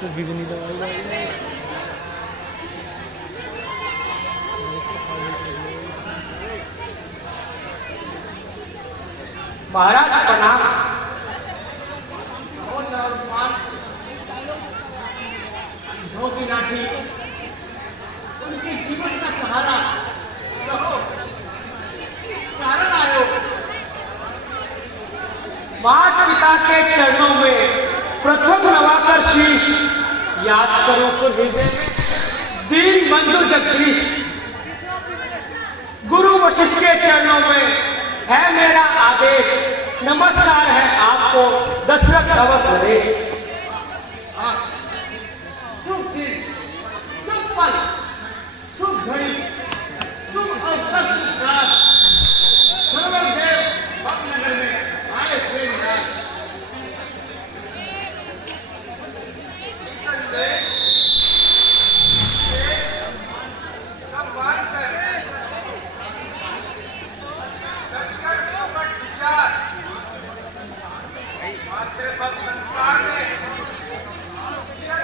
तो बिगनी दवाई महाराज प्रणाम। नाठी उनके जीवन का सहारा कारण आयो। माता पिता के चरणों में प्रथम नवाकर शीश, याद करो तो हृदय दीन बंधु जगदीश। गुरु वशिष्ठ के चरणों में है मेरा आदेश, नमस्कार है आपको दशरथ अवध नरेश। शुभ दिन, शुभ पल, शुभ घड़ी, शुभ अवसर सर्वदेव भक्तनगर में आए हुए निराश।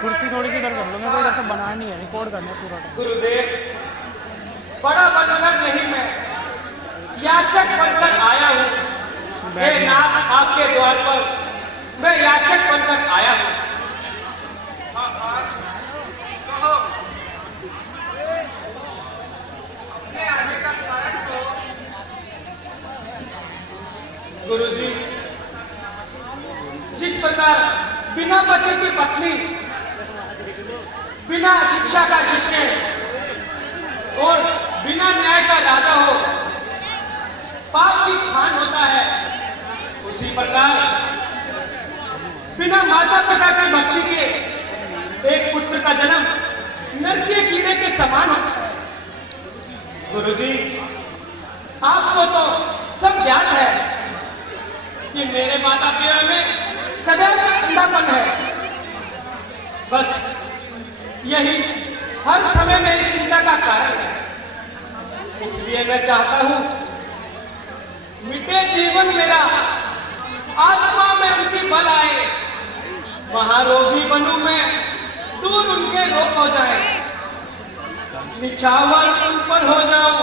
कुर्सी थोड़ी सी इधर कर लो, मेरे को ऐसा बनाना नहीं है, रिकॉर्ड करना है पूरा। गुरुदेव, बड़ा बदलर नहीं मैं, याचक बनकर आया हूँ। हे नाथ, आपके द्वार पर मैं याचक बनकर आया हूँ। अपने आने का कारण तो गुरुजी, जिस प्रकार बिना पति की पत्नी, बिना शिक्षा का शिष्य और बिना न्याय का राजा हो पाप की खान होता है, उसी प्रकार बिना माता पिता की भक्ति के एक पुत्र का जन्म नर के कीड़े के समान होता है। गुरुजी, आपको तो सब ज्ञात है कि मेरे माता पिता में सदैव अंधापन है। बस यही हर समय मेरी चिंता का कारण है। इसलिए मैं चाहता हूं मिटे जीवन मेरा, आत्मा में उनकी बल आए, महारोगी बनूं मैं, दूर उनके रोग हो जाए, निछावर उन पर हो जाऊं।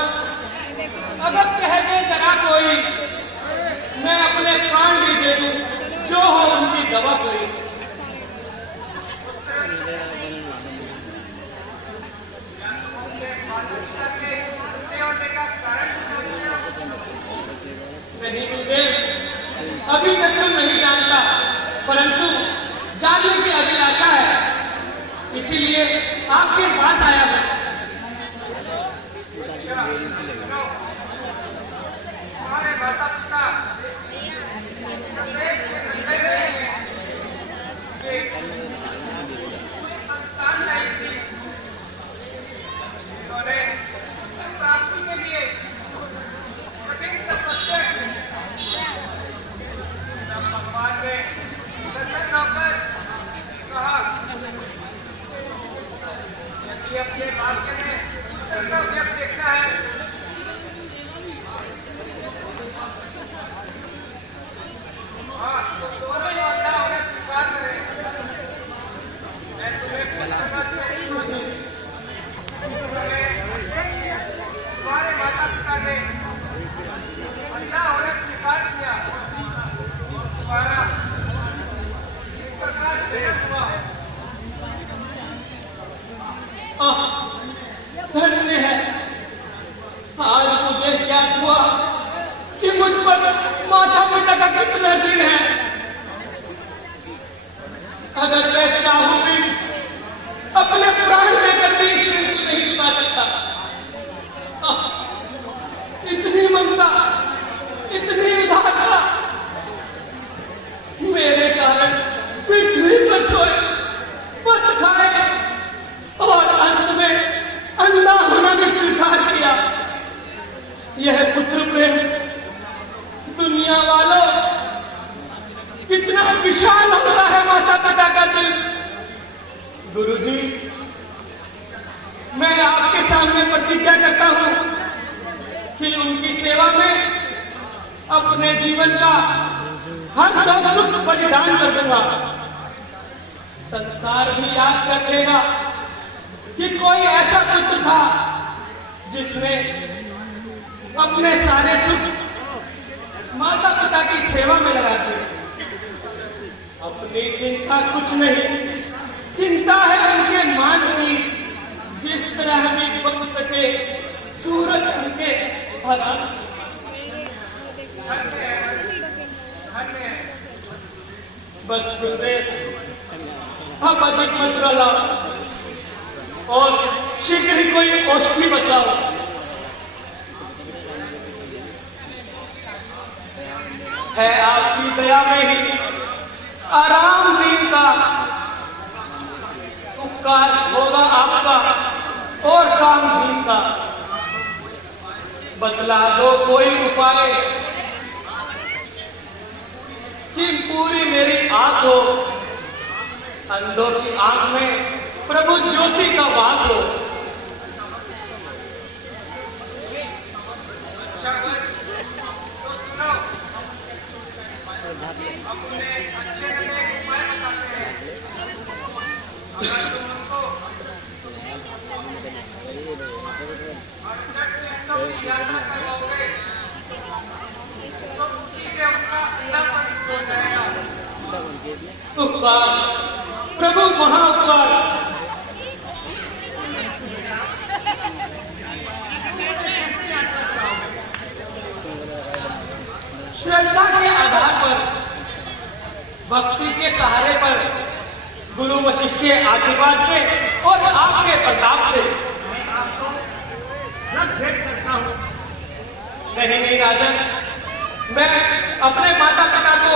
अगर कह दे जरा कोई, मैं अपने प्राण भी दे दूं, जो हो उनकी दवा कोई। नहीं गुरुदेव, अभी तक तो नहीं जानता, परंतु जानने की अभिलाषा है, इसीलिए आपके पास आया हूं। हमारे माता पिता संतान नहीं थी, उन्होंने प्राप्ति के लिए कठिन तपस्या की। भगवान ने दशरथ होकर कहा, यदि अपने भाग्य में कर्तव्य देखना है तो दोनों योद्धा उन्हें स्वीकार करें। मैं तुम्हें तुम्हारे माता पिता ने अंधा उन्हें स्वीकार किया, तुम्हारा इस प्रकार जन्म हुआ। धन्य है, आज मुझे ज्ञात हुआ कि मुझ पर माता पिता का कितना ऋण है। अगर मैं चाहूं भी अपने प्राण देकर भी इस ऋण को नहीं चुका सकता। इतनी ममता, इतनी उदारता मेरे कारण सोए, पथ खाए और अंत में अंधा होना भी स्वीकार किया। यह पुत्र प्रेम, दुनिया वालों, कितना विशाल होता है माता पिता का दिल। गुरुजी, मैं आपके सामने प्रतिज्ञा करता हूं कि उनकी सेवा में अपने जीवन का हर सुख बलिदान कर दूंगा। संसार भी याद रखेगा कि कोई ऐसा पुत्र था जिसने अपने सारे सुख माता पिता की सेवा में लगा दिए। अपनी चिंता कुछ नहीं, चिंता है उनके मान की, जिस तरह भी बन सके सूरज उनके भरा। बस गुरुदेव, अब अधिक मत रलाओ और शीघ्र ही कोई औषधि बतलाओ। है आपकी दया में ही आराम दिन का उपकार होगा आपका और काम दिन का। बतला दो कोई उपाय कि पूरी मेरी आस हो, अंधों की आंख में प्रभु ज्योति का वास हो। अच्छा तो सुनो, अपने अच्छे उपाय बताते हैं। अगर तुम उनको 68 दिनों की यात्रा करवाओगे तो उसी से उनका अंधापन हो जाएगा। उपकार प्रभु, महाउपकार। श्रद्धा के आधार पर, भक्ति के सहारे पर, गुरु वशिष्ठ के आशीर्वाद से और आपके प्रताप से भेंट करता हूं। नहीं राजन, मैं अपने माता पिता को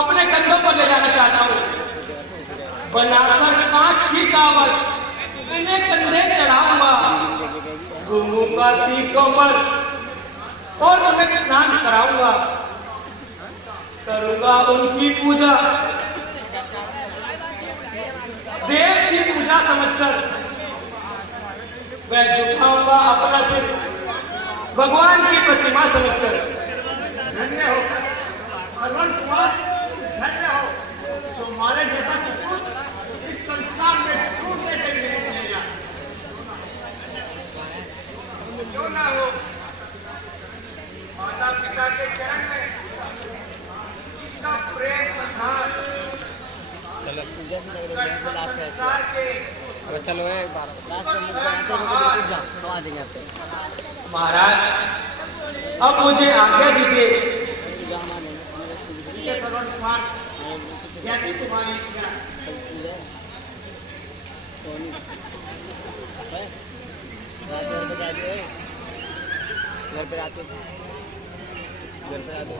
अपने कंधों पर ले जाना चाहता हूं। बनाकर कांच की कांवर इन्हें कंधे चढ़ाऊंगा, घूमूंगा तीर्थों पर और उन्हें स्नान कराऊंगा, करूंगा उनकी पूजा। देव की पूजा समझकर मैं झुकाऊंगा अपना सिर भगवान की प्रतिमा समझकर। धन्य हो अरविंद कुमार, धन्य हो। तुम्हारे जैसा सपूत इस संसार में ढूंढने से भी नहीं मिलेगा। क्यों ना हो, माता पिता के चरण में इसका प्रेम प्रधान। चलो पूजा से लास्ट है। संसार के अब चलो एक बार लास्ट में जाओ तो आ जाएंगे आपके। महाराज, अब मुझे आज्ञा दीजिए। अरविंद कुमार, जैसी तुम्हारी इच्छा। घर पे आते घर पे आते